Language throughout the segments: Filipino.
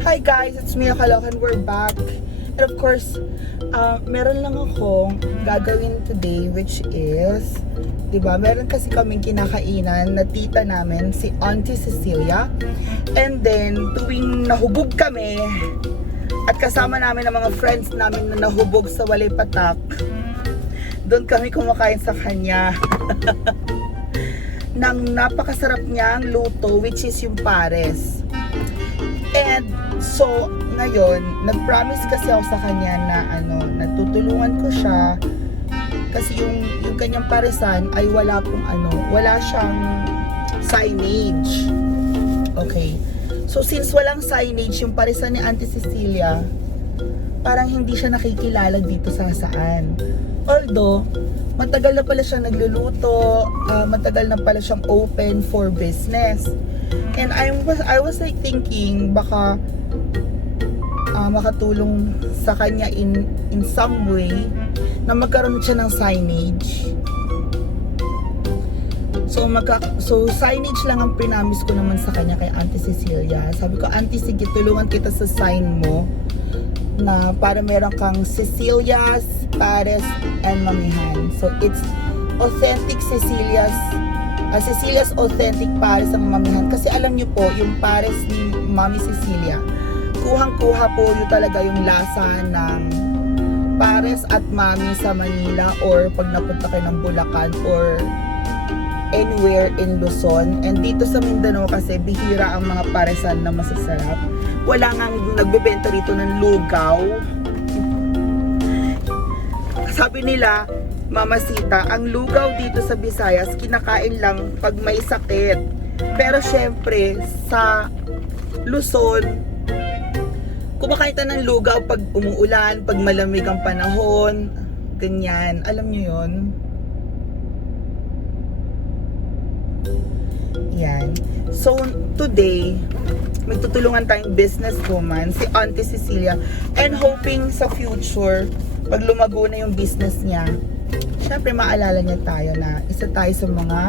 Hi guys, it's Mia Kalokan. We're back. And of course, uh, meron lang akong gagawin today which is, di ba, meron kasi kaming kinakainan na tita namin, si Auntie Cecilia. And then, tuwing nahubog kami, at kasama namin ang mga friends namin na nahubog sa Walay Patak, doon kami kumakain sa kanya. ng napakasarap niyang luto which is yung pares. And so, ngayon, nag-promise kasi ako sa kanya na ano, natutulungan ko siya kasi yung yung kanyang paresan ay wala pong ano, wala siyang signage. Okay. So since walang signage yung paresan ni Auntie Cecilia, parang hindi siya nakikilala dito sa saan. Although, matagal na pala siyang nagluluto, ah, matagal na pala siyang open for business. And I was I was like thinking baka ah, makatulong sa kanya in in some way na magkaroon siya ng signage. So magka, so signage lang ang prinamis ko naman sa kanya kay Auntie Cecilia. Sabi ko, Auntie sige, tulungan kita sa sign mo na para meron kang Cecilia's, Pares, and Mamihan. So it's authentic Cecilia's uh, Cecilia's authentic Pares ang Mamihan. Kasi alam niyo po, yung Pares ni Mami Cecilia, kuhang-kuha po yun talaga yung lasa ng Pares at Mami sa Manila or pag napunta kayo ng Bulacan or anywhere in Luzon. And dito sa Mindanao kasi bihira ang mga paresan na masasarap. Wala nga nagbebenta rito ng lugaw. Sabi nila, Mama Sita, ang lugaw dito sa Visayas, kinakain lang pag may sakit. Pero syempre, sa Luzon, kumakain tayo ng lugaw pag umuulan, pag malamig ang panahon, ganyan. Alam nyo yon Yan. So, today, magtutulungan tayong businesswoman, si Auntie Cecilia, and hoping sa future, pag lumago na yung business niya, syempre maalala niya tayo na isa tayo sa mga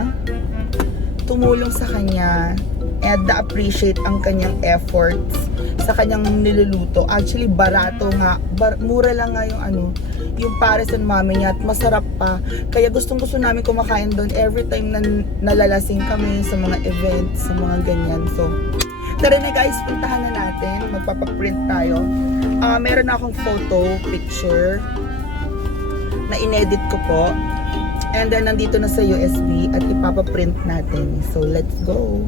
tumulong sa kanya and na-appreciate ang kanyang efforts sa kanyang niluluto. Actually, barato nga. Bar- mura lang nga yung ano, yung pares and mami niya at masarap pa. Kaya gustong gusto namin kumakain doon every time na nalalasing kami sa mga events, sa mga ganyan. So, tara na guys, puntahan na natin. Magpapaprint tayo. Ah, meron na akong photo, picture na inedit ko po. And then, nandito na sa USB at ipapaprint natin. So, let's go.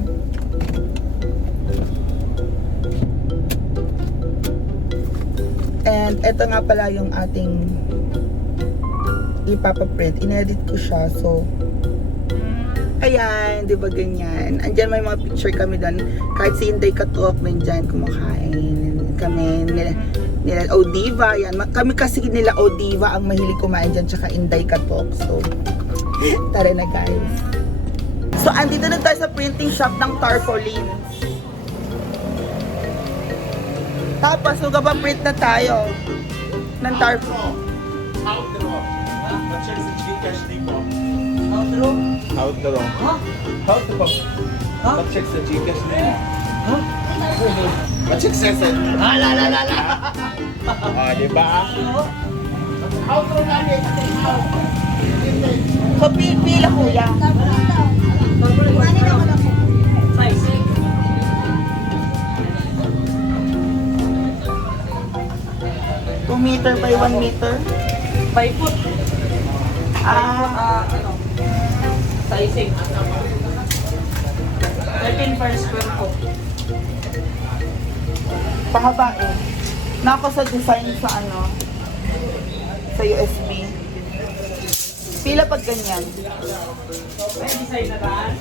And eto nga pala yung ating ipapaprint. Inedit ko siya. So, ayan, di ba ganyan. Andyan may mga picture kami doon. Kahit si Inday Katok, nandyan kumakain. Kami, nila, nila Odiva, yan. Ma- Kami kasi nila Odiva ang mahilig kumain dyan, tsaka Inday Katok. So, tara na guys. So, andito na tayo sa printing shop ng tarpaulin. Tapos, magpapaprint na tayo ng tarpaulin. Outdraw. Pa-check sa Gcash din mo. Outro? Outdraw. Ha? Outdraw. Ha? Pa-check sa Gcash din mo. Ha? Pa-check sa sa... Ah, la, la, la, la. Ah, di ba? Outro na rin. So, pi- pila kuya. Meter by one meter. By foot. Ah, Ah, ano? Sizing. 13 per square foot. pahaba eh. Nako sa design sa ano, sa USB. Pila pag ganyan. May design na daan.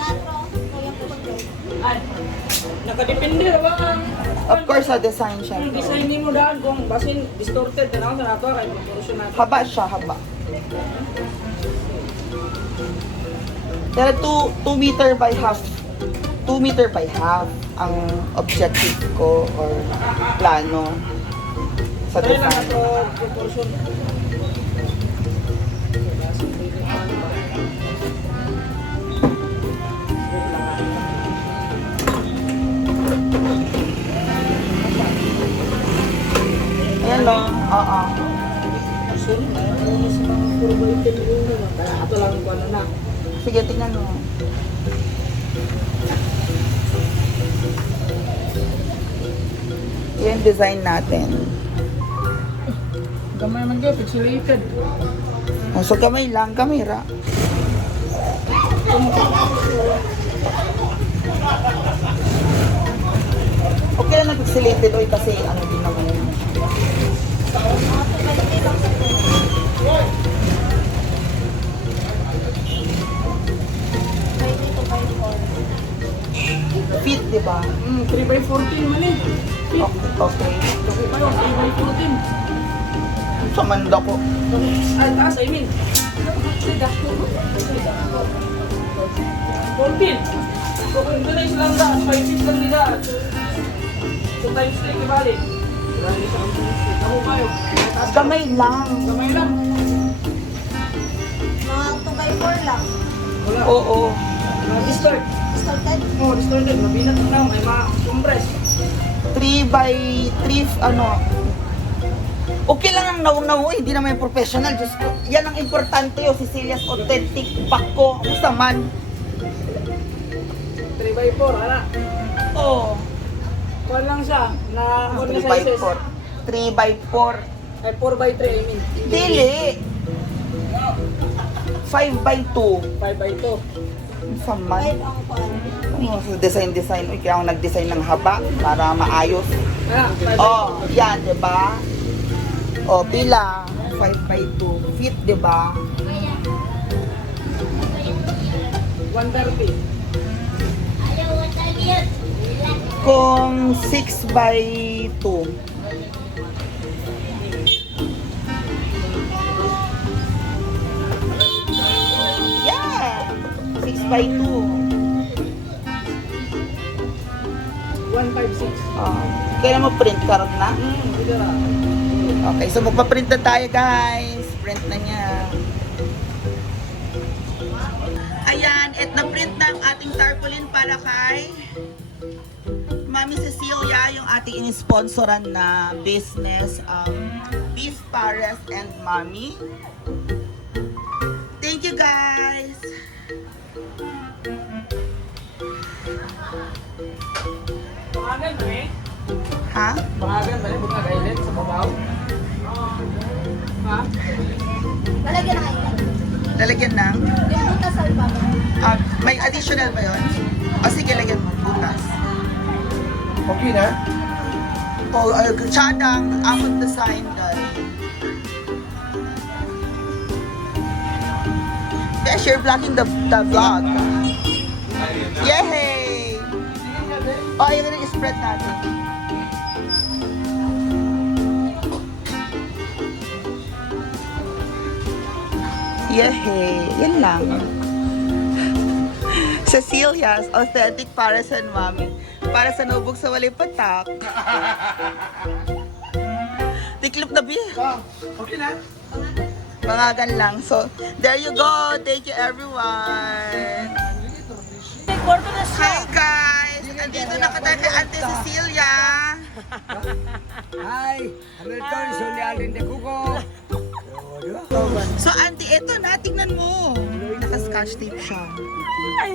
Nakadepende na ba ang Of course, sa design ang siya. design ni mo daan kung basin distorted na lang sa nato kay proportion natin. Haba siya, haba. Pero 2 meter by half. 2 meter by half ang objective ko or plano sa na design. nato proportion. No? Oo. Sorry, mayroon mo sa mga kurbayitin mo. Kaya ato lang ko ano na. Sige, tingnan mo. Yan design natin. Gamay man kayo, pixelated. Oh, so kamay lang, kamera. Okay lang na pixelated oy kasi ano din Fit, di ba? Hmm, 3x14 man eh. Okay. okay. Kasi kayo, 3x14. Sa manda ko. Ay, taas, I mean. 14. Kung ito na yung lang daan, 5 feet lang nila. So times 3, kibali. Ako kayo. Kamay lang. Gamay lang. Mga 2x4 lang. Wala. Oo. Mga distort. Started. Oo, distorted. Mabinat na lang. May mga compress. 3 by 3, ano, okay lang ang naw-naw, eh, hindi naman yung professional, Diyos ko. Yan ang importante yung Cecilia's Authentic Paco. Kumusta man? 3x4, ala. Oo. Kuha lang siya. Na, Oh, kuha 3 na by sizes. 4. 3 by 4. Ay, 4x3, I mean. Dili. 5 by 2. 5x2. Sa man. 5 ang kuan. Oh, so design design. Uy, kaya ako nag-design ng haba para maayos. Ala, 5x2. Oh, yan, di ba? Oh, bilang 5 by 2. Feet, di ba? 130. Kung 6 by 2. By 2. 156. Oh. Kaya mo print karot na? Hmm, dito na. Okay, so magpa-print na tayo guys. Print na niya. Ayan, at na-print na ang ating tarpaulin para kay Mami Cecilia, yung ating in-sponsoran na business, um, Beef Pares and Mami. Thank you guys! Bangagan ba eh? Ha? Bangagan ba eh? Bungag island sa babaw? Ha? Lalagyan na kayo. Lalagyan ng? Yung butas sa baba. ah, may additional ba yun? O sige, lagyan mo. Butas. Okay na? O, uh, tsadang amon design dali. Yes, you're blocking the, the vlog. Yay! O, ayun na i-spread natin. Yay! Yan lang. Cecilia's Authentic para sa Mami. Para sa nubog sa walay patak. Tiklop na bi. Ah, okay na? Mangagan lang. So, there you go. Thank you everyone. Hi guys! Andito na kita kay Auntie Cecilia. Hi, Hamilton, Sonia Alin de Cuco. So Auntie, eto na. Tingnan mo. Naka-scotch tape siya. Ay,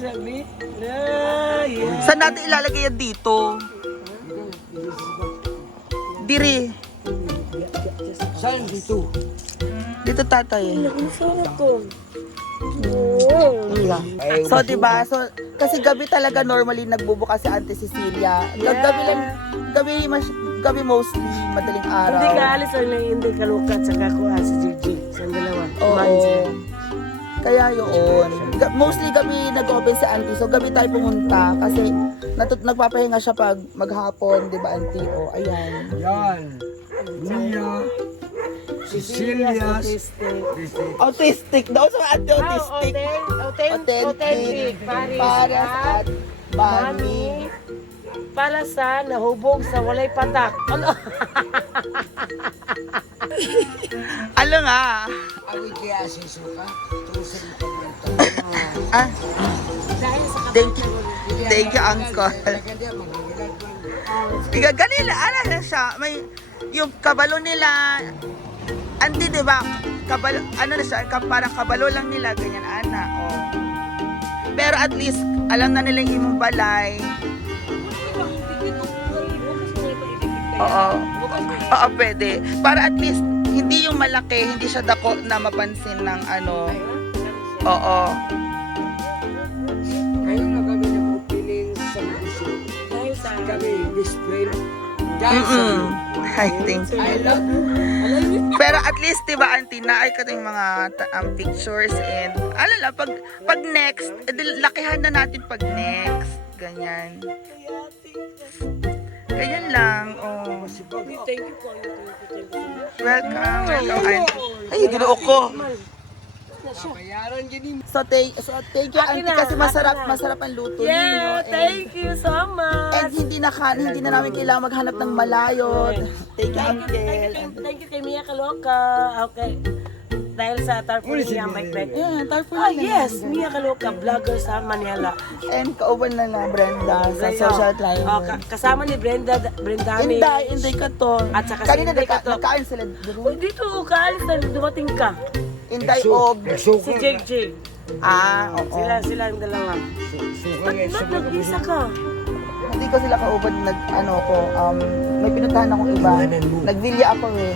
sabi? Saan natin ilalagay yan dito? Diri. Saan dito? Dito tatay. Wala. Ay, So, di ba? So, kasi gabi talaga normally nagbubukas si Auntie Cecilia. Gab- Gabi lang, gabi, mas, gabi mostly, madaling araw. Hindi ka alis or hindi ka lukat sa kakuha sa Gigi. Sa dalawa. Oo. Kaya yun. Ga- mostly gabi nag-open si Auntie. So, gabi tayo pumunta. Kasi natut nagpapahinga siya pag maghapon, di ba, Auntie? O, ayan. Yan. Mia. Cecilia. Autistic. Autistic daw. So, Auntie Ah, autistic. authentic. Authentic. Para sa at Mami. Para sa nahubog sa walay patak. Ano? Ano nga? Awit kaya si Suka. Tusin ko ng Ah, sa thank you. Thank you, Uncle. Kaya magigilad man. Igagani nila, ano na siya, may, yung kabalo nila, andi, di ba? Kabalo, ano na siya, parang kabalo lang nila, ganyan, ana, oh. Pero at least, alam na nila yung imong balay. Oo. Oo, pwede. Para at least, hindi yung malaki, hindi siya dako na mapansin ng ano. Oo. Kayo na kami napupiling sa puso. Dahil sa Kami, best friend. Dahil sa Mm-mm. I think. I love you. Pero at least, di ba, auntie, na ay yung mga um, pictures and, alala, pag, pag next, eh, lakihan na natin pag next. Ganyan. Ganyan lang, oh. Thank you po. Thank you, thank you. Welcome, welcome, auntie. Ay, ginoo ko. Bayaran din So, thank, so, thank you, auntie, na, kasi masarap, na. masarap ang luto ninyo. Yeah, and- thank you so much. And hindi na ka, hindi na namin kailangan maghanap ng malayot. Thank you, Thank you, thank you, Uncle. thank you, thank you kay Mia Kaloka. Okay. Dahil sa tarpaulin niya, Mike Beck. Yeah, tarpaulin Ah, na yes. Mia Kaloka, vlogger sa Manila. And kauban na lang, Brenda, sa social Oh, climber. ka- kasama ni Brenda, Brenda Inday, Inday ka to. At saka si Kanina Inday nagka, ka to. nagkain sila Oh, dito. dito, kaalis na, dumating ka. Inday og. Si Jake Jake. Ah, oo. Sila, sila ang dalawa. Ba't ba't nag-isa ka? Hindi ko sila kauban nag ano ko um may pinuntahan akong iba. Nagvilya ako eh.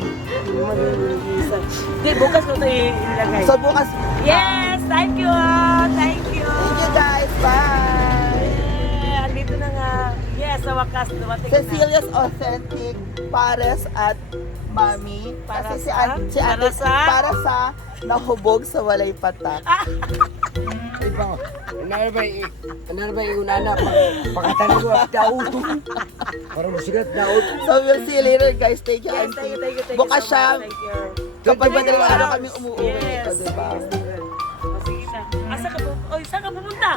Hindi, bukas ko ito ilagay. So bukas Yes, thank you. ah. Thank you. Thank you guys. Bye. Yeah, andito na nga. Yes, sa wakas dumating na. Cecilia's Authentic Pares at Mami. Para Kasi si, sa? Aunt- si Para Ate, sa? para sa nahubog sa walay patak. Iba, ano ba i- ano ba yung unana pa? Pakatali ko ang daot. Para masigat daot. So we'll see you later guys. Thank you, Yes, Auntie. thank you, thank you, thank Bukas siya. Kapag madaling araw kami umuwi. Yes. Diba? yes. O, sige na. Asa ka, pu- Oy, saan ka pupunta?